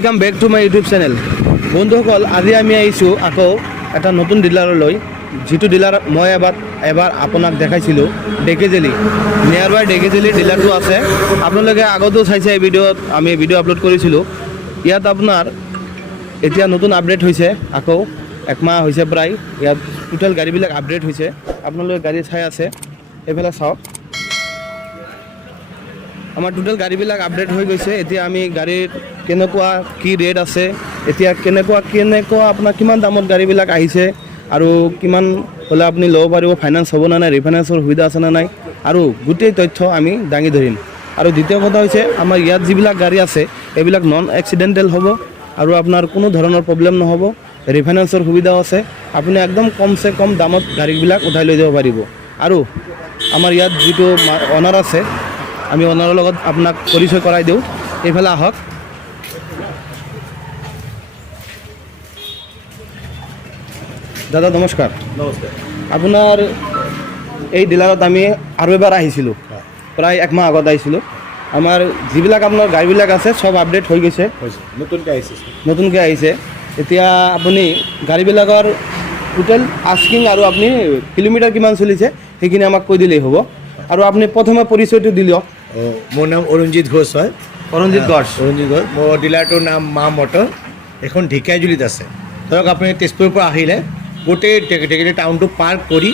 Welcome back to my YouTube channel बंधुसकल आज आमी आइছোঁ আকৌ এটা নতুন ডিলাৰলৈ যিটো ডিলাৰ মই এবাৰ আপোনাক দেখাইছিলোঁ ঢেকিয়াজুলি নিয়াৰ বাই ঢেকিয়াজুলি ডিলাৰটো আছে আপোনালোকে আগতো চাইছে এই ভিডিঅ'ত আমি ভিডিঅ' আপলোড কৰিছিলোঁ ইয়াত আপোনাৰ এতিয়া নতুন আপডেট হৈছে আকৌ একমাহ হৈছে প্ৰায় ইয়াত টোটাল গাড়ীবিলাক আপডেট হৈছে আপোনালোকে গাড়ী চাই আছে এইফালে চাওক আমাৰ টোটাল গাড়ীবিলাক আপডেট হৈ গৈছে এতিয়া আমি গাড়ীৰ কেনেকুৱা কি ৰেট আছে এতিয়া কেনেকুৱা আপোনাৰ কিমান দামত গাড়ীবিলাক আহিছে আৰু কিমান হ'লে আপুনি ল'ব পাৰিব ফাইনেন্স হ'ব না নাই ৰিফাইনেন্সৰ সুবিধা আছে না নাই আৰু গোটেই তথ্য আমি দাঙি ধৰিম আৰু দ্বিতীয় কথা হৈছে আমাৰ ইয়াত যিবিলাক গাড়ী আছে এইবিলাক নন এক্সিডেণ্টেল হ'ব আৰু আপোনাৰ কোনো ধৰণৰ প্ৰব্লেম নহ'ব ৰিফাইনেন্সৰ সুবিধাও আছে আপুনি একদম কমচে কম দামত গাড়ীবিলাক উঠাই লৈ যাব পাৰিব আৰু আমাৰ ইয়াত যিটো অনাৰ আছে আমি অনাৰৰ লগত আপোনাক পৰিচয় কৰাই দিওঁ এইফালে আহক দাদা নমস্কাৰ নমস্কাৰ আপোনাৰ এই ডিলাৰত আমি আৰু এবাৰ আহিছিলোঁ প্ৰায় একমাহ আগত আহিছিলোঁ আমাৰ যিবিলাক আপোনাৰ গাড়ীবিলাক আছে চব আপডেট হৈ গৈছে নতুনকৈ আহিছে এতিয়া আপুনি গাড়ীবিলাকৰ টোটেল আস্কিং আৰু আপুনি কিলোমিটাৰ কিমান চলিছে সেইখিনি আমাক কৈ দিলেই হ'ব আৰু আপুনি প্ৰথমে পৰিচয়টো দিলক মোৰ নাম অৰুণজিৎ ঘোষ হয় অৰুণজিৎ ঘোষ মোৰ ডিলাৰটোৰ নাম মা মটৰ এখন ঢেকিয়াজুলিত আছে ধৰক আপুনি তেজপুৰৰ পৰা আহিলে গোটেই ঢেকিয়াজুলি টাউনটো পাৰ কৰি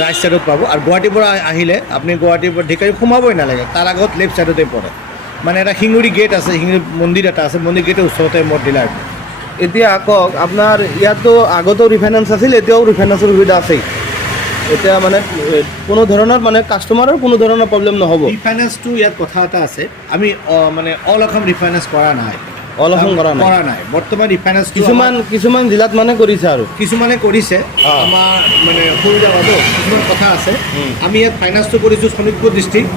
ৰাইট ছাইডত পাব আৰু গুৱাহাটীৰ পৰা আহিলে আপুনি গুৱাহাটীৰ পৰা ঢেকিয়াজুলি সোমাবই নালাগে তাৰ আগত লেফ্ট ছাইডতে পৰে মানে এটা শিঙুৰি গেট আছে শিঙুৰি মন্দিৰ এটা আছে মন্দিৰ গেটৰ ওচৰতে মোৰ ডিলাৰটো এতিয়া কওক আপোনাৰ ইয়াতো আগতো ৰিফাইনেন্স আছিল এতিয়াও ৰিফাইনেন্সৰ সুবিধা আছেই এতিয়া মানে কোনো ধৰণৰ মানে কাষ্টমাৰৰ কোনো ধৰণৰ প্ৰব্লেম নহ'ব ৰিফাইনেন্সটো ইয়াত কথা এটা আছে আমি মানে অল অসম ৰিফাইনেন্স কৰা নাই অল অসম কৰা নাই বৰ্তমান ৰিফাইনেন্স কিছুমান জিলাত মানে কৰিছে আৰু কিছুমানে কৰিছে আমাৰ মানে সুবিধাবাদো কিছুমান কথা আছে আমি ইয়াত ফাইনেন্সটো কৰিছোঁ শোণিতপুৰ ডিষ্ট্ৰিক্ট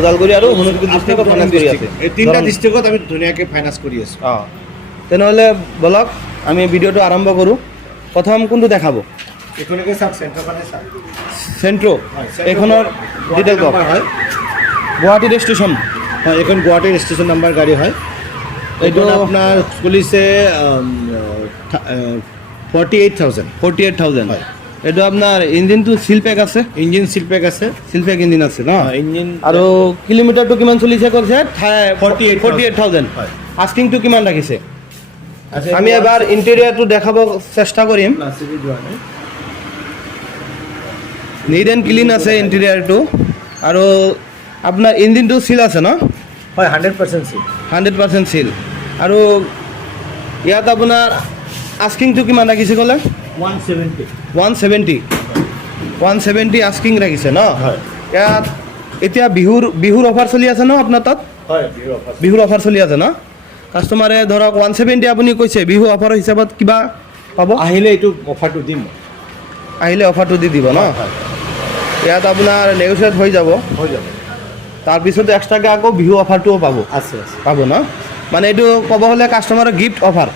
ওদালগুৰি আৰু শোণিতপুৰ ডিষ্ট্ৰিক্টত ফাইনেন্স কৰি আছে এই তিনিটা ডিষ্ট্ৰিক্টত আমি ধুনীয়াকৈ ফাইনেন্স কৰি আছোঁ তেনেহ'লে বলক আমি ভিডিঅ'টো আৰম্ভ কৰোঁ প্ৰথম কোনটো দেখাব এইখনকে চাওক চেণ্টাৰখনে চাওক চেণ্ট্ৰ' এইখনৰ ডিটেইল কওক হয় গুৱাহাটী ৰেজিষ্ট্ৰেশ্যন হয় এইখন গুৱাহাটী ৰেজিষ্ট্ৰেশ্যন নাম্বাৰ গাড়ী হয় এইটো আপোনাৰ চলিছে 48,000 হয় এইটো আপোনাৰ ইঞ্জিনটো চিল পেক আছে ইঞ্জিন চিল পেক আছে ইঞ্জিন আছে ন ইঞ্জিন আৰু কিলোমিটাৰটো কিমান চলিছে কৈছে 48,000 হয় আস্কিংটো কিমান ৰাখিছে আমি এবাৰ ইণ্টেৰিয়াৰটো দেখাব চেষ্টা কৰিম নিট এণ্ড ক্লিন আছে ইণ্টেৰিয়াৰটো আৰু আপোনাৰ ইঞ্জিনটো চিল আছে ন হয় 100% চিল 100% চিল আৰু ইয়াত আপোনাৰ আস্কিংটো কিমান ৰাখিছে ক'লে 170 আস্কিং ৰাখিছে ন হয় ইয়াত এতিয়া বিহুৰ অফাৰ চলি আছে ন আপোনাৰ তাত হয় বিহুৰ অফাৰ চলি আছে ন কাষ্টমাৰে ধৰক 170 আপুনি কৈছে বিহু অফাৰৰ হিচাপত কিবা পাব আহিলে এইটো অফাৰটো দিম আহিলে অফাৰটো দি দিব ন ইয়াত আপোনাৰ নেগচিয়েট হৈ যাব তাৰপিছত এক্সট্ৰাকৈ আকৌ বিহু অফাৰটোও পাব পাব ন মানে এইটো ক'ব হ'লে কাষ্টমাৰৰ গিফ্ট অফাৰ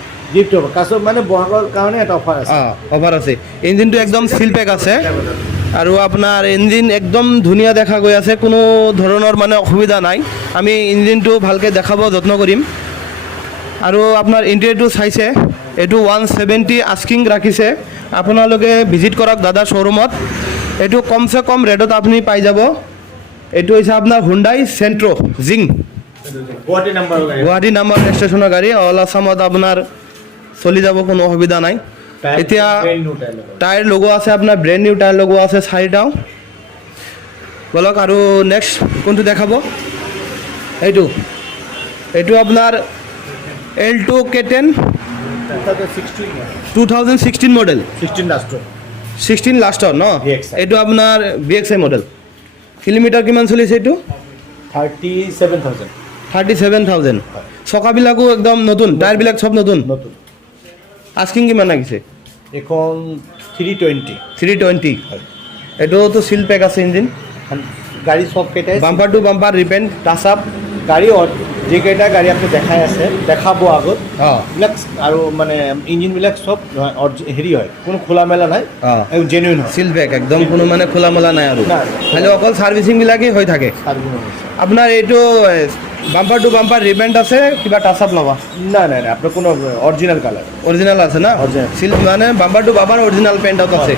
কাষ্টমাৰ মানে বহাগৰ কাৰণে এটা অফাৰ আছে অফাৰ আছে ইঞ্জিনটো একদম চিল পেক আছে আৰু আপোনাৰ ইঞ্জিন একদম ধুনীয়া দেখা গৈ আছে কোনো ধৰণৰ মানে অসুবিধা নাই আমি ইঞ্জিনটো ভালকৈ দেখাব যত্ন কৰিম আৰু আপোনাৰ ইণ্টেৰিয়ৰটো চাইছে এইটো 170 আস্কিং ৰাখিছে আপোনালোকে ভিজিট কৰক দাদা শ্ব'ৰুমত এইটো কমচে কম ৰেটত আপুনি পাই যাব এইটো হৈছে আপোনাৰ হুণ্ডাই চেণ্ট্ৰ' জিং গুৱাহাটী নাম্বাৰ ৰেজিষ্ট্ৰেশ্যনৰ গাড়ী অল আছামত আপোনাৰ চলি যাব কোনো অসুবিধা নাই এতিয়া টায়াৰ লগোৱা আছে আপোনাৰ ব্ৰেণ্ড নিউ টায়াৰ লগোৱা আছে 4টাও বলক আৰু নেক্সট কোনটো দেখাব এইটো আপোনাৰ Alto K10 2016 মডেল 16 লাষ্টৰ ন এইটো আপোনাৰ BXI মডেল কিলোমিটাৰ কিমান চলিছে এইটো 37,000 চকাবিলাকো একদম নতুন টায়াৰবিলাক চব নতুন আস্কিং কিমান লাগিছে এখন 320 এইটোতো চিল পেক আছে ইঞ্জিন গাড়ী চব কেইটাই bumper to bumper repaint touch up গাড়ী যিকেইটা গাড়ী আপুনি দেখাই আছে দেখাব আগত এইবিলাক আৰু মানে ইঞ্জিনবিলাক চব হেৰি হয় কোনো খোলা মেলা নাই জেনুইন হয় চিল পেক একদম কোনো মানে খোলা মেলা নাই আৰু খালি অকল ছাৰ্ভিচিংবিলাকেই হৈ থাকে আপোনাৰ এইটো বাম্পাৰ টু বাম্পাৰ ৰিবেণ্ড আছে, কিবা টাচ আপ ল'বা? নাই নাই নাই, আপোনাৰ কোনো অৰিজিনেল কালাৰ। অৰিজিনেল আছে না? Original. মানে বাম্পাৰ টু বাম্পাৰ অৰিজিনেল পেইণ্টত আছে,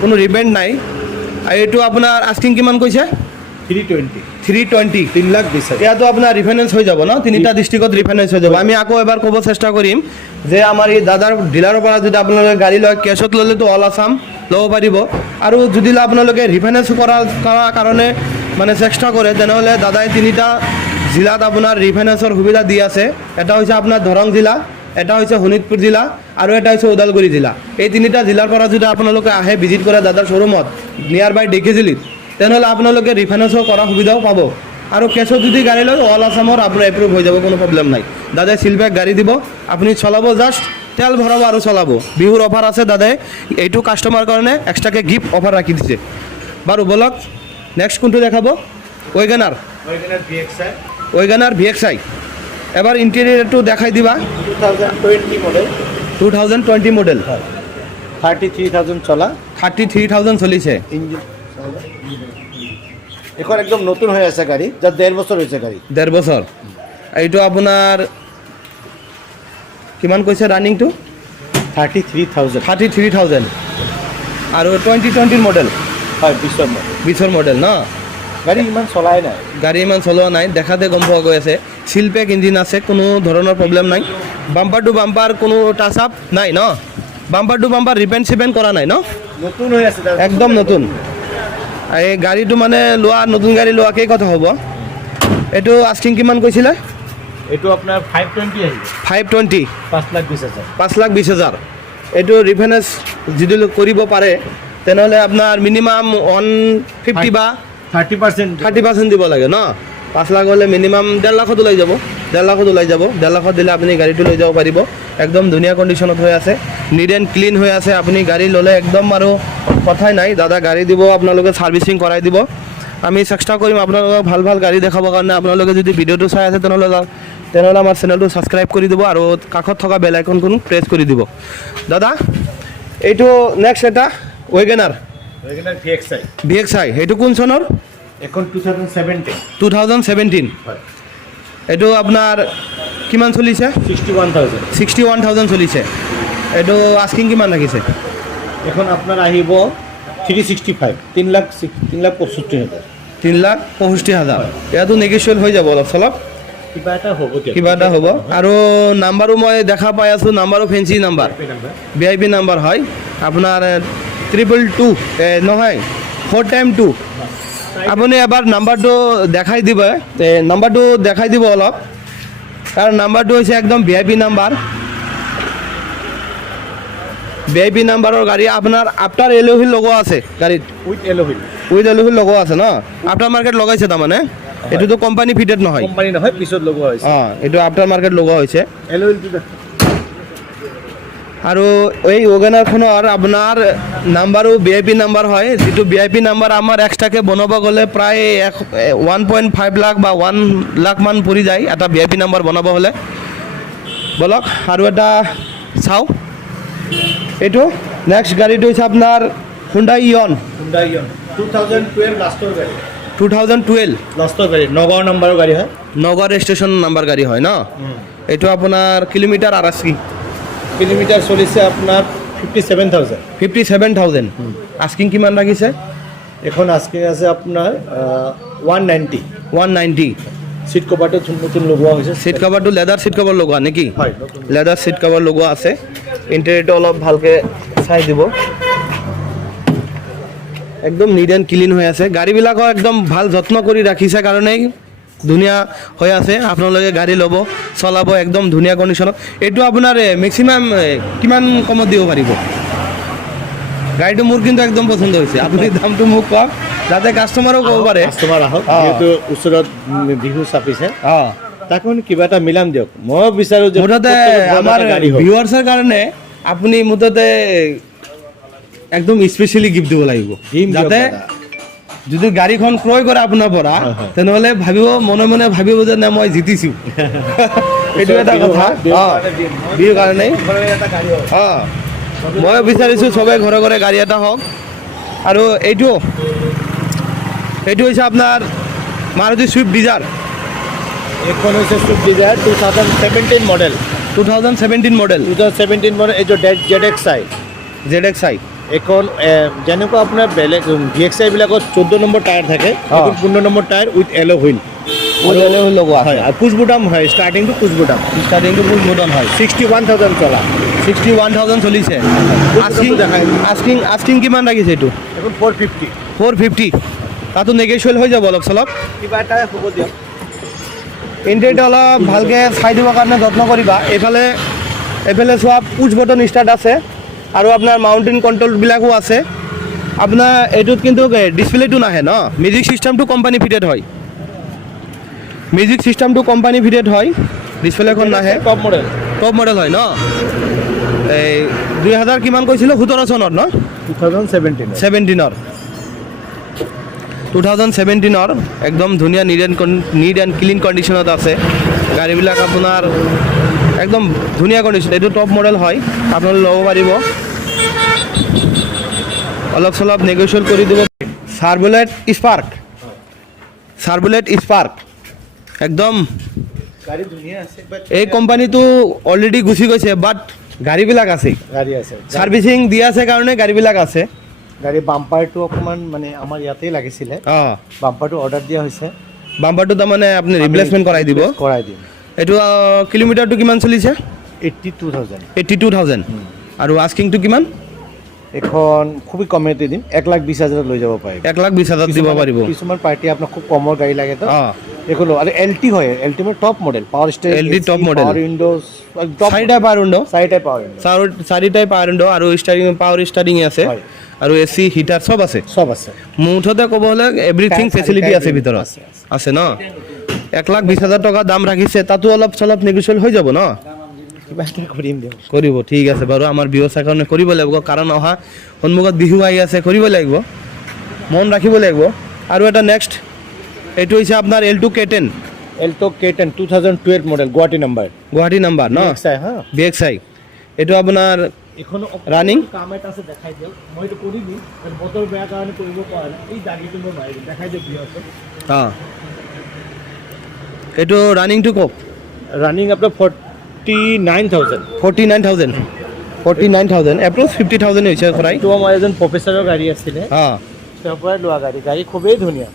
কোনো ৰিবেণ্ড নাই। আৰু এইটো আপোনাৰ আস্কিং কিমান কৈছে? 320। 320। 3,20,000। ইয়াতো আপোনাৰ ৰিফাইনেন্স হৈ যাব ন? তিনিটা ডিষ্ট্ৰিক্টত ৰিফাইনেন্স হৈ যাব। আমি আকৌ এবাৰ ক'ব চেষ্টা কৰিম যে আমাৰ এই দাদাৰ ডিলাৰৰ পৰা যদি আপোনালোকে গাড়ী লয়, কেছত ল'লেতো অল আছাম ল'ব পাৰিব। আৰু যদি আপোনালোকে ৰিফাইনেন্স কৰাৰ কাৰণে মানে চেষ্টা কৰে, তেনেহ'লে দাদাই তিনিটা জিলাত আপোনাৰ ৰিফাইনেন্সৰ সুবিধা দি আছে। এটা হৈছে আপোনাৰ দৰং জিলা, এটা হৈছে শোণিতপুৰ জিলা, আৰু এটা হৈছে ওদালগুৰি জিলা। এই তিনিটা জিলাৰ পৰা যদি আপোনালোকে আহে ভিজিট কৰে দাদাৰ শ্ব'ৰুমত নিয়াৰ বাই ঢেকিয়াজুলিত, তেনেহ'লে আপোনালোকে ৰিফাইনেন্সো কৰাৰ সুবিধাও পাব। আৰু কেছত যদি গাড়ী লয় অল আছামৰ আপোনাৰ এপ্ৰুভ হৈ যাব, কোনো প্ৰব্লেম নাই। দাদাই চিল বেগ গাড়ী দিব, আপুনি চলাব, জাষ্ট তেল ভৰাব আৰু চলাব। বিহুৰ অফাৰ আছে দাদাই, এইটো কাষ্টমাৰ কাৰণে এক্সট্ৰাকৈ গিফ্ট অফাৰ ৰাখি দিছে। বাৰু বলক নেক্সট কোনটো দেখাব? ৱেগনাৰ। WagonR VXI। এবাৰ ইণ্টেৰিয়ৰটো দেখাই দিবা। 2020 মডেল। 2020 মডেল। 33,000 চলা। 33,000 চলিছে। ইঞ্জিন এখন একদম নতুন হৈ আছে গাড়ী, যাৰ 1.5 বছৰ হৈছে গাড়ী। 1.5 বছৰ। এইটো আপোনাৰ কিমান কৈছে ৰানিংটো? 33,000। 33,000। আৰু 2020 মডেল। হয়, 20ৰ মডেল। 20ৰ মডেল ন? গাড়ী ইমান চলাই নাই। গাড়ী ইমান চলোৱা নাই, দেখাতে গম পোৱা গৈ আছে। চিল পেক ইঞ্জিন আছে, কোনো ধৰণৰ প্ৰব্লেম নাই। বাম্পাৰ টু বাম্পাৰ কোনো টাচ আপ নাই ন? বাম্পাৰ টু বাম্পাৰ ৰিপেণ্ট চিপেণ্ট কৰা নাই ন? নতুন হৈ আছে, একদম নতুন। এই গাড়ীটো মানে লোৱা, নতুন গাড়ী লোৱা কেই কথা হ'ব? এইটো আস্কিং কিমান কৈছিলে? এইটো আপোনাৰ 520 আহিব। 520। 5,20,000। 5,20,000। এইটো ৰিফাইনেন্স যদি কৰিব পাৰে, তেনেহ'লে আপোনাৰ মিনিমাম 150 বা 30% দিব লাগে ন? 5 লাখ হ'লে মিনিমাম 1.5 লাখত ওলাই যাব। 1.5 লাখত ওলাই যাব। 1.5 লাখত দিলে আপুনি গাড়ীটো লৈ যাব পাৰিব। একদম ধুনীয়া কণ্ডিশ্যনত হৈ আছে, নিট এণ্ড ক্লিন হৈ আছে। আপুনি গাড়ী ল'লে একদম আৰু কথাই নাই, দাদা গাড়ী দিব, আপোনালোকে ছাৰ্ভিচিং কৰাই দিব। আমি চেষ্টা কৰিম আপোনালোকক ভাল ভাল গাড়ী দেখাবৰ কাৰণে। আপোনালোকে যদি ভিডিঅ'টো চাই আছে তেনেহ'লে আমাৰ চেনেলটো ছাবস্ক্ৰাইব কৰি দিব আৰু কাষত থকা বেল আইকনখন প্ৰেছ কৰি দিব। দাদা এইটো নেক্সট এটা ৱেগনাৰ VXI। সেইটো কোন চনৰ? এখন 2017। 2017। হয়। এইটো আপোনাৰ কিমান চলিছে? 61,000। 61,000 চলিছে। এইটো আস্কিং কিমান ৰাখিছে? এখন আপোনাৰ আহিব 365। 3,65,000। 3,65,000। ইয়াতো নেগেচিয়েল হৈ যাব অলপ চলপ, কিবা এটা হ'ব। কিবা এটা হ'ব। আৰু নাম্বাৰো মই দেখা পাই আছোঁ, নাম্বাৰো ফেঞ্চি নাম্বাৰ, VIP নাম্বাৰ হয় আপোনাৰ 222 নহয় 4x2। আপুনি এবাৰ নাম্বাৰটো দেখাই দিব, নাম্বাৰটো দেখাই দিব অলপ, কাৰণ নাম্বাৰটো হৈছে একদম VIP নাম্বাৰ। VIP নাম্বাৰৰ গাড়ী আপোনাৰ আফটাৰ এল'হিল লগোৱা আছে গাড়ীত। উইথ এল'হিল। উইথ এল'হিল লগোৱা আছে ন? আফটাৰ মাৰ্কেট লগাইছে তাৰমানে? এইটোতো কোম্পানী ফিটেড নহয়? কোম্পানী নহয়, পিছত লগোৱা হৈছে। অঁ, এইটো আফটাৰ মাৰ্কেট লগোৱা হৈছে। এল'হিলটো আৰু এই ৱেগনাৰখনৰ আপোনাৰ নাম্বাৰো VIP নাম্বাৰ হয়, যিটো VIP নাম্বাৰ আমাৰ এক্সট্ৰাকৈ বনাব গ'লে প্ৰায় 1.5 লাখ বা 1 লাখ মান পৰি যায় এটা VIP নাম্বাৰ বনাব হ'লে। বলক আৰু এটা চাওঁ। এইটো নেক্সট গাড়ীটো হৈছে আপোনাৰ হুণ্ডাই ইয়ন। 2012 লাষ্টৰ গাড়ী। 2012 লাষ্টৰ গাড়ী, নগাঁও নাম্বাৰৰ গাড়ী হয়। নগাঁও ৰেজিষ্ট্ৰেশ্যন নাম্বাৰ গাড়ী হয় ন? এইটো আপোনাৰ কিলোমিটাৰ আৰু কিলোমিটাৰ চলিছে আপোনাৰ 57,000। 57,000। আস্কিং কিমান লাগিছে? এখন আস্কিং আছে আপোনাৰ 190। 190। চিট কভাৰটো নতুন লগোৱা হৈছে। চিট কভাৰটো লেডাৰ চিট কভাৰ লগোৱা নেকি? হয়, লেডাৰ চিট কভাৰ লগোৱা আছে। ইণ্টেৰিয়ৰটো অলপ ভালকৈ চাই দিব। একদম নিট এণ্ড ক্লিন হৈ আছে। গাড়ীবিলাকৰ একদম ভাল যত্ন কৰি ৰাখিছে কাৰণেই ধুনীয়া হৈ আছে। আপোনালোকে গাড়ী ল'ব, চলাব, একদম ধুনীয়া কণ্ডিশ্যনত। এইটো আপোনাৰ মেক্সিমাম কিমান কমত দিব পাৰিব? গাড়ীটো মোৰ কিন্তু একদম পচন্দ হৈছে। আপুনি দামটো মোক কওক, যাতে কাষ্টমাৰো ক'ব পাৰে। কাষ্টমাৰ আহক, যিহেতু ওচৰত বিহু চাপিছে। অঁ, তাকো কিবা এটা মিলাম দিয়ক। মই বিচাৰোঁ যে মুঠতে আমাৰ ভিউৱাৰ্ছৰ কাৰণে আপুনি মুঠতে একদম স্পেচিয়েলি গিফ্ট দিব লাগিব, যাতে যদি গাড়ীখন ক্ৰয় কৰে আপোনাৰ পৰা, তেনেহ'লে ভাবিব, মনে মনে ভাবিব যে নাই মই জিতিছোঁ। এইটো এটা কথা। অঁ, বিহুৰ কাৰণেই। অঁ, মই বিচাৰিছোঁ চবে ঘৰে ঘৰে গাড়ী এটা হওক। আৰু এইটো হৈছে আপোনাৰ মাৰুতি ছুইফ্ট ডিজাৰ। এখন হৈছে Swift Dzire 2017 model 2017 model 2017 model এই যে ZXi ZXi এখন যেনেকুৱা আপোনাৰ বেলেগ VXi বিলাকত 14 নম্বৰ টায়াৰ থাকে এখন 15 নম্বৰ টায়াৰ উইথ এলো হুইল লগোৱা হয় আৰু পুছ বুটাম হয় ষ্টাৰ্টিংটো পুছ বুটাম হয় 61,000 চলা 61,000 চলিছে আস্কিং কিমান লাগিছে এইটো এখন 450 450 তাতো নেগেচিয়েবল হৈ যাব অলপ চলপ কিবা এটা হ'ব দিয়ক ইণ্টেৰিয়ৰটো অলপ ভালকৈ চাই দিবৰ কাৰণে যত্ন কৰিবা এইফালে চোৱা পুছ বটন ষ্টাৰ্ট আছে আৰু আপোনাৰ মাউণ্টেন কণ্ট্ৰলবিলাকো আছে আপোনাৰ এইটোত কিন্তু ডিছপ্লেটো নাহে ন মিউজিক চিষ্টেমটো কোম্পানী ফিটেড হয় ডিছপ্লেখন নাহে টপ মডেল হয় ন এই 2000 কিমান কৈছিলোঁ 17 চনত ন 2017ৰ একদম ধুনীয়া নিট এণ্ড ক্লিন কণ্ডিশ্যনত আছে গাড়ীবিলাক আপোনাৰ একদম ধুনীয়া কণ্ডিশ্যন এইটো টপ মডেল হয় আপোনালোকে ল'ব পাৰিব অলপ চলপ নেগচিয়েট কৰি দিব চাৰ্বুলেট স্পাৰ্ক একদম গাড়ী ধুনীয়া আছে এই কোম্পানীটো অলৰেডি গুচি গৈছে বাট গাড়ীবিলাক আছে ছাৰ্ভিচিং দি আছে কাৰণে গাড়ীবিলাক আছে গাড়ী বাম্পাৰটো অকণমান মানে আমাৰ ইয়াতেই লাগিছিলে বাম্পাৰটো অৰ্ডাৰ দিয়া হৈছে বাম্পাৰটো তাৰমানে আপুনি ৰিপ্লেচমেণ্ট কৰাই দিম এইটো কিলোমিটাৰটো কিমান চলিছে 82,000 আৰু আস্কিংটো কিমান এখন খুবেই কমতে দিম 1,20,000 লৈ যাব পাৰিব 1,20,000 দিব পাৰিব কিছুমান পাৰ্টি আপোনাক খুব কমৰ গাড়ী লাগে তো দেখো আৰু LT হয় LT মানে top model power steering LT top model power Windows চাৰিটা পাৱাৰ উইন্ডো চাৰিটাই পাৱাৰ উইন্ডো আৰু ষ্টাৰিং পাৱাৰ ষ্টাৰিং আছে আৰু AC হিটাৰ সব আছে মুঠতে ক'ব হ'লে এভৰিথিং ফেচিলিটি আছে ভিতৰত আছে ন 1,20,000 টকা দাম ৰাখিছে তাতো অলপ চলপ নেগচিয়েবল হৈ যাব ন কৰিব ঠিক আছে বাৰু আমাৰ ব্যৱসায়ৰ কাৰণে কৰিব লাগিব কাৰণ অহা সন্মুখত বিহু আহি আছে কৰিব লাগিব মন ৰাখিব লাগিব আৰু এটা নেক্সট এইটো হৈছে আপোনাৰ Alto K10 2012 model Guwahati number ন BXi এইটো আপোনাৰ এখনো ৰানিং কাম এটা আছে দেখাই দিও মই এটা কৰি দিম বতৰ বেয়া কাৰণে কৰিব পৰা নাই এই দাগিটো মই মাৰি দেখাই দিও কি আছে এইটো ৰানিংটো কওক ৰানিং আপোনাৰ 49,000 এপ্ৰক্স 50,000 হৈছে খৰাই তো মই এজন প্ৰফেছৰৰ গাড়ী আছিলে তাৰ পৰা লোৱা গাড়ী খুবেই ধুনীয়া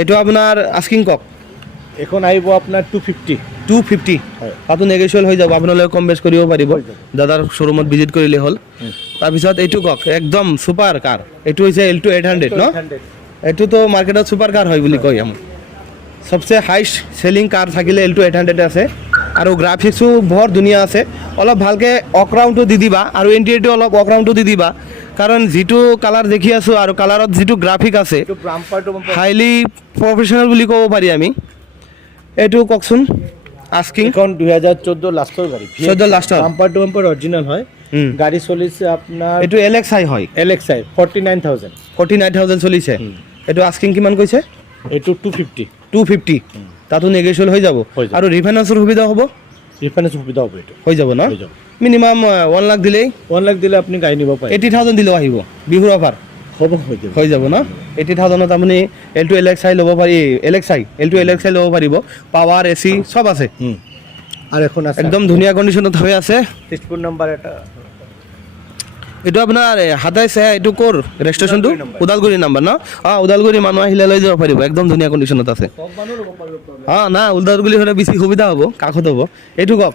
এইটো আপোনাৰ আস্কিং কক এখন আহিব আপোনাৰ 250 হয় তাতো নেগচিয়েবল হৈ যাব আপোনালোকে কম বেছ কৰিব পাৰিব দাদাৰ শ্ব'ৰুমত ভিজিট কৰিলে হ'ল তাৰপিছত এইটো কক একদম ছুপাৰ কাৰ এইটো হৈছে Alto 800 ন এইটোতো মাৰ্কেটত ছুপাৰ কাৰ হয় বুলি কয় আমাক সবচে হাইষ্ট চেলিং কাৰ থাকিলে Alto 800 আছে আৰু গ্ৰাফিক্সো বৰ ধুনীয়া আছে অলপ ভালকৈ অকৰাউণ্ডটো দি দিবা আৰু ইণ্টেৰিয়ৰটো অলপ অকৰাউণ্ডটো দি দিবা কাৰণ যিটো কালাৰ দেখি আছোঁ আৰু কালাৰত যিটো গ্ৰাফিক আছে হাইলি প্ৰফেশ্যনেল বুলি ক'ব পাৰি আমি এইটো কওকচোন আস্কিং এখন 2014 লাষ্টৰ গাড়ী 14 লাষ্টৰ বাম্পাৰ টু বাম্পাৰ অৰিজিনাল হয় গাড়ী চলিছে আপোনাৰ এইটো LXi হয় LXi 49,000 চলিছে এইটো আস্কিং কিমান কৈছে এইটো 250 তাতো নেগচিয়েবল হৈ যাব আৰু ৰিফাইনেন্সৰ সুবিধা হ'ব এইটো হৈ যাব ন মিনিমাম 1 লাখ দিলে আপুনি গাড়ী নিব পাৰে 80,000 দিলেও আহিব বিহুৰ অফাৰ হৈ যাব ন 80,000ত আপুনি Alto LXi ল'ব পাৰি Alto LXi ল'ব পাৰিব পাৱাৰ AC সব আছে আৰু এখন আছে একদম ধুনীয়া কণ্ডিশ্যনত হৈ আছে তেজপুৰ নম্বৰ এটা এইটো আপোনাৰ 27 এইটো ক'ৰ ৰেজিষ্ট্ৰেশ্যনটো ওদালগুৰি নাম্বাৰ ন ওদালগুৰি মানুহ আহিলে লৈ যাব পাৰিব একদম ধুনীয়া কণ্ডিশ্যনত আছে না ওদালগুৰি হ'লে বেছি সুবিধা হ'ব কাষত হ'ব এইটো কওক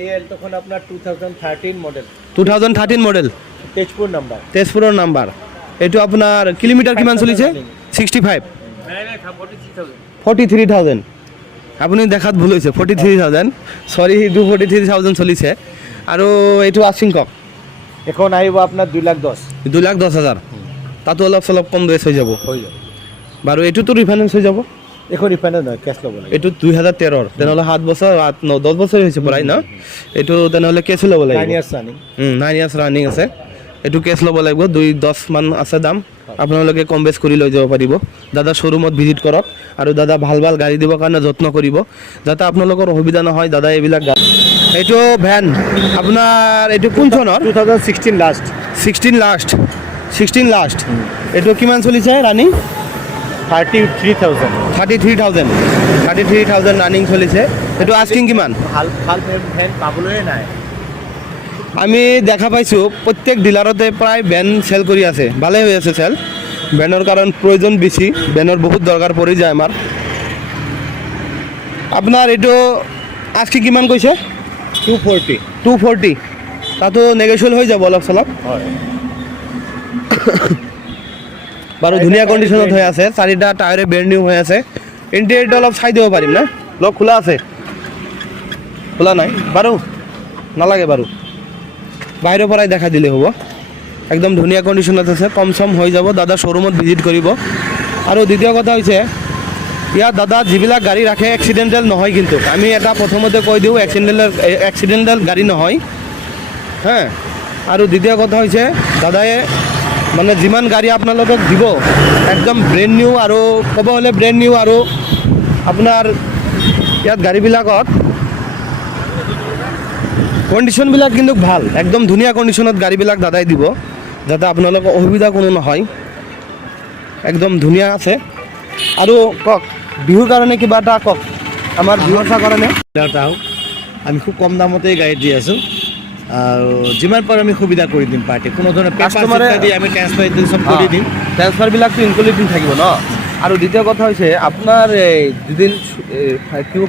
এই এল্টোখন আপোনাৰ 2013 মডেল তেজপুৰৰ নাম্বাৰ এইটো আপোনাৰ কিলোমিটাৰ কিমান চলিছে 65 43,000 আপুনি দেখাত ভুল হৈছে 43,000 চৰি এইটো 43,000 চলিছে আৰু এইটো আস্কিং কক এখন আহিব আপোনাৰ 2,10,000 তাতো অলপ চলপ কম বেছ হৈ যাব বাৰু এইটোতো ৰিফাইনেন্স হৈ যাব এখন ৰিফাইনেন্স নহয় কেছ ল'ব লাগে এইটো 2013 তেনেহ'লে 7 বছৰ 10 বছৰ হৈছে প্ৰায় ন এইটো তেনেহ'লে কেছ ল'ব লাগিব 9 ইয়াৰ্ছ ৰানিং আছে এইটো কেছ ল'ব লাগিব 2-10 মান আছে দাম আপোনালোকে কম বেছ কৰি লৈ যাব পাৰিব দাদা শ্ব'ৰুমত ভিজিট কৰক আৰু দাদা ভাল গাড়ী দিবৰ কাৰণে যত্ন কৰিব যাতে আপোনালোকৰ অসুবিধা নহয় দাদা এইবিলাক এইটো ভেন আপোনাৰ এইটো কোন চনৰ 2016 লাষ্ট এইটো কিমান চলিছে ৰানিং 33,000 33,000 ৰানিং চলিছে। সেইটো আস্কিং কিমান? ভাল ভাল ফেন পাবলৈয়ে নাই। আমি দেখা পাইছোঁ প্ৰত্যেক ডিলাৰতে প্ৰায় ভেন চেল কৰি আছে, ভালেই হৈ আছে চেল। ভেনৰ কাৰণ প্ৰয়োজন বেছি, ভেনৰ বহুত দৰকাৰ পৰি যায় আমাৰ। আপোনাৰ এইটো আস্কিং কিমান কৈছে? 240 240। তাতো নেগেচিয়েল হৈ যাব অলপ চলপ। হয়। বাৰু ধুনীয়া কণ্ডিশ্যনত হৈ আছে, 4টা টায়াৰে ব্ৰেণ্ড নিউ হৈ আছে। ইণ্টেৰিয়ৰটো অলপ চাই দিব পাৰিম না? লগ খোলা আছে? খোলা নাই বাৰু, নালাগে বাৰু, বাহিৰৰ পৰাই দেখা দিলে হ'ব। একদম ধুনীয়া কণ্ডিশ্যনত আছে, কম চম হৈ যাব। দাদা শ্ব'ৰুমত ভিজিট কৰিব। আৰু দ্বিতীয় কথা হৈছে ইয়াত দাদা যিবিলাক গাড়ী ৰাখে এক্সিডেণ্টেল নহয়, কিন্তু আমি এটা প্ৰথমতে কৈ দিওঁ এক্সিডেণ্টেল গাড়ী নহয়, হা। আৰু দ্বিতীয় কথা হৈছে দাদাই মানে যিমান গাড়ী আপোনালোকক দিব একদম ব্ৰেণ্ড নিউ, আৰু ক'ব হ'লে ব্ৰেণ্ড নিউ। আৰু আপোনাৰ ইয়াত গাড়ীবিলাকত কণ্ডিশ্যনবিলাক কিন্তু ভাল, একদম ধুনীয়া কণ্ডিশ্যনত গাড়ীবিলাক দাদাই দিব, যাতে আপোনালোকৰ অসুবিধা কোনো নহয়। একদম ধুনীয়া আছে। আৰু কওক, বিহুৰ কাৰণে কিবা এটা কওক আমাৰ ভিউৱাৰ্ছৰ কাৰণে। আমি খুব কম দামতে গাড়ী দি আছোঁ, আৰু যিমান পাৰোঁ আমি সুবিধা কৰি দিম পাৰ্টি। কোনো ধৰণৰ কাষ্টমাৰে দি আমি ট্ৰেন্সফাৰ চব কৰি দিম। ট্ৰেন্সফাৰবিলাকতো ইনক্লুডিং থাকিব ন। আৰু দ্বিতীয় কথা হৈছে আপোনাৰ যদি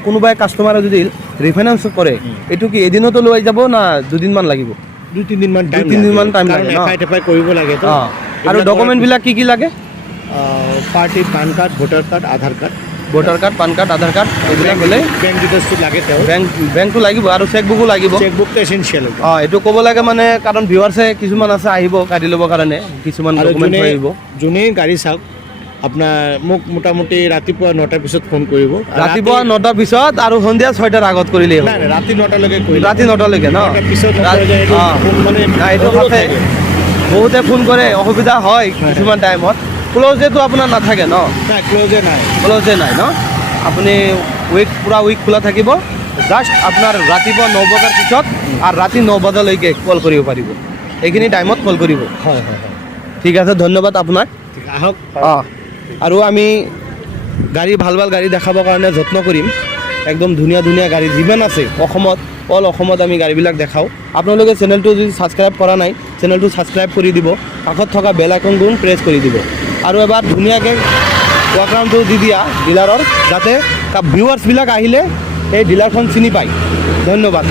কোনোবাই কাষ্টমাৰে যদি ৰিফাইনেন্স কৰে, এইটো কি এদিনতো লৈ যাব না দুদিনমান লাগিব? 2-3 দিন টাইম লাগে। এফআই কৰিব লাগে। আৰু ডকুমেণ্টবিলাক কি কি লাগে? পাৰ্টিৰ PAN card, voter card, Aadhaar card. Voter card, PAN card, Aadhaar card এইবিলাক হ'লে বেংক ডিটেইলছটো লাগে। বেংকটো লাগিব আৰু চেকবুকো লাগিব। চেকবুকটো এচেনচিয়েল। এইটো ক'ব লাগে মানে, কাৰণ ভিউৱাৰ্ছে কিছুমান আছে আহিব গাড়ী ল'বৰ কাৰণে, কিছুমান ডকুমেণ্ট লৈ আহিব। যোনেই গাড়ী চাওক আপোনাৰ মোক মোটামুটি ৰাতিপুৱা 9টাৰ পিছত ফোন কৰিব। ৰাতিপুৱা 9টাৰ পিছত আৰু সন্ধিয়া 6টাৰ আগত কৰিলেই হ'ল। নাই ৰাতি 9টালৈকে কৰিলে। ৰাতি 9টালৈকে ন? পিছত এইটো আছে, বহুতে ফোন কৰে, অসুবিধা হয় কিছুমান টাইমত। ক্ল'জেটো আপোনাৰ নাথাকে ন? নাই, ক্ল'জে নাই ন? আপুনি পুৰা উইক খোলা থাকিব। জাষ্ট আপোনাৰ ৰাতিপুৱা 9 বজাৰ পিছত আৰু ৰাতি 9 বজালৈকে কল কৰিব পাৰিব, এইখিনি টাইমত কল কৰিব। হয়। ঠিক আছে, ধন্যবাদ আপোনাক। আহক। আৰু আমি গাড়ী ভাল গাড়ী দেখাবৰ কাৰণে যত্ন কৰিম। একদম ধুনীয়া ধুনীয়া গাড়ী যিমান আছে অসমত, অসমত আমি গাড়ীবিলাক দেখাওঁ। আপোনালোকে চেনেলটো যদি ছাবস্ক্ৰাইব কৰা নাই, চেনেলটো ছাবস্ক্ৰাইব কৰি দিব, কাষত থকা বেল আইকনটো প্ৰেছ কৰি দিব, আৰু এবাৰ ধুনীয়াকৈ ৱাকআউটটো দি দিয়া ডিলাৰৰ, যাতে ভিউৱাৰ্ছবিলাক আহিলে সেই ডিলাৰখন চিনি পায়। ধন্যবাদ।